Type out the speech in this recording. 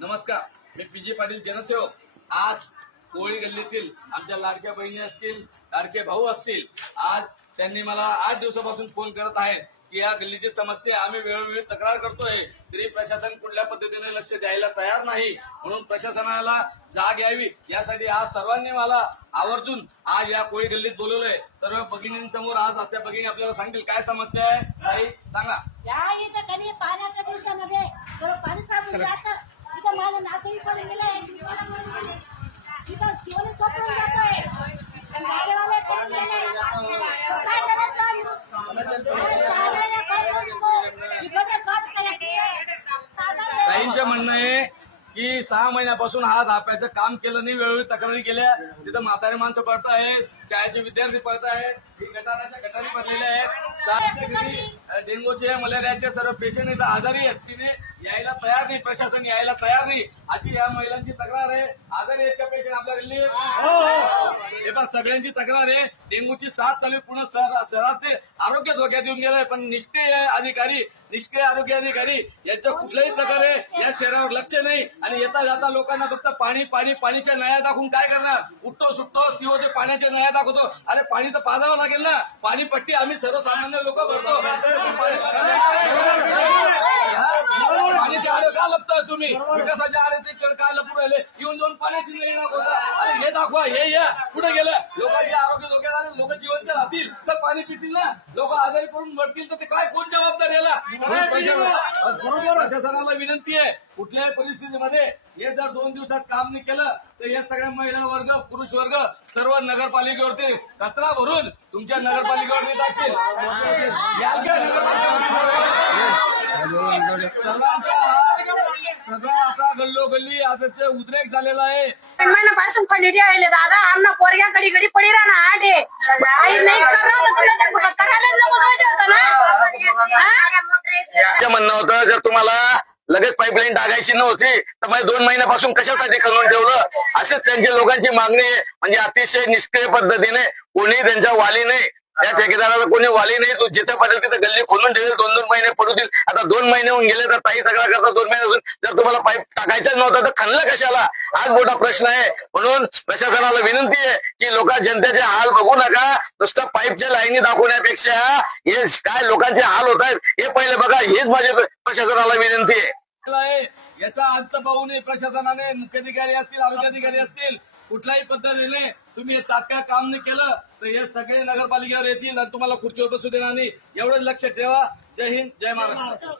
नमस्कार, मी पीजे पाटील जनसेवक। आज कोळी गल्लीतील आमच्या लाडक्या बहिणी असतील, लाडके भाऊ असतील, आज त्यांनी मला 8 दिवसापासून फोन करत आहेत की या गल्लीची समस्या आम्ही वेळोवेळी तक्रार करतोय, तरी प्रशासन कुठल्या पद्धतीने लक्ष द्यायला तयार नाही। म्हणून प्रशासनाला जाग यावी यासाठी आज सर्वांनी मला आवर्जून आज या कोळी गल्लीत बोलवलंय। सर्व भगिनींसमोर आज त्या भगिनी आपल्याला सांगतील काय समस्या आहे। ताई सांगा। या इथं कधी पाण्याच्या दिवसामध्ये पाणी साठून जातं, इथं माझं नातू इकडे गेलंय, इथं जीवन चोपडून जातोय, गाडीवाले कोण गेले, काय करायचं? ताईंचं म्हणणं आहे की 6 महिन्यापासून हा धाप्याचं काम केलं नाही, वेळोवेळी तक्रारी केल्या, तिथं म्हातारे माणसं पडत आहेत, शाळेचे विद्यार्थी पडत आहेत, ही गटारी भरलेल्या आहेत, शाळेच्या घरी डेंग्यूचे मलेरियाचे सर्व पेशंट इथं आजारी आहेत, तिने यायला तयार नाही, प्रशासन यायला तयार नाही, अशी या महिलांची तक्रार आहे। आजारी आहेत का पेशंट आपल्या गल्लीत? हे पण सगळ्यांची तक्रार आहे। डेंग्यूची साथ चालू पूर्ण शहरात आरोग्य धोक्यात येऊन गेलंय, पण निष्क्रिय आरोग्य अधिकारी यांच्या कुठल्याही प्रकारे या शहरावर लक्ष नाही आणि येता जाता लोकांना फक्त पाणीच्या नळ्या दाखवून काय करणार? उठतो सुटतो सीओचे पाण्याच्या नळ्या दाखवतो। अरे पाणी तर पाजावं लागेल ना, पाणीपट्टी आम्ही सर्वसामान्य लोक भरतो। पाण्याचे आरे का लपताय तुम्ही? विकासाचे आरे ते काय लपून राहिले? येऊन जाऊन पाण्याची नळी दाखवता। अरे हे दाखवा, हे या कुठे गेलं? लोकांचे आरोग्य धोक्यात आले, लोक जिवंत राहतील तर पाणी पितील ना, लोक आजारी पडून मरतील तर ते काय कोण जबाबदार याला? प्रशासनाला विनंती आहे, कुठल्याही परिस्थितीमध्ये हे जर 2 दिवसात काम नाही केलं तर हे सगळ्या महिला वर्ग, पुरुष वर्ग सर्व नगरपालिकेवरती कचरा भरून तुमच्या नगरपालिकेवरती टाकतील। आता गल्लोगल्ली आता उद्रेक झालेला आहे। महिन्यापासून खंडित आहे दादा, आमना पोरग्या घडी घडी पडी राहणार आडे आई नाही करायला म्हणणं होतं जर तुम्हाला लगेच पाईपलाईन टाकायची नव्हती तर मग 2 महिन्यापासून कशासाठी खणून ठेवलं? असेच त्यांची लोकांची मागणी आहे। म्हणजे अतिशय निष्क्रिय पद्धतीने कोणी त्यांच्या वाली नाही, या ठेकेदाराला कोणी वाली नाही, तो जिथे पडेल तिथे गल्ली खोलून ठेवेल, 2-2 महिने पडू देईल। आता 2 महिने होऊन गेले तर ताई तक्रार करता 2 महिन्यापासून जर तुम्हाला पाईप टाकायचाच नव्हता तर खणलं कशाला? हाच मोठा प्रश्न आहे। म्हणून प्रशासनाला विनंती आहे की जनतेचे हाल बघू नका, नुसतं पाईपच्या लाईनी दाखवण्यापेक्षा हे काय लोकांचे हाल होत आहेत हे पहिले बघा, हेच माझी प्रशासनाला विनंती आहे। याचा अंत पाहू नये प्रशासनाने, मुख्याधिकारी असतील, आरोग्याधिकारी असतील, कुठल्याही पद्धतीने तुम्ही हे तात्काळ काम नाही केलं तर हे सगळे नगरपालिकेवर येतील आणि तुम्हाला खुर्चीवर बसू देणार नाही। एवढंच लक्षात ठेवा। जय हिंद, जय महाराष्ट्र।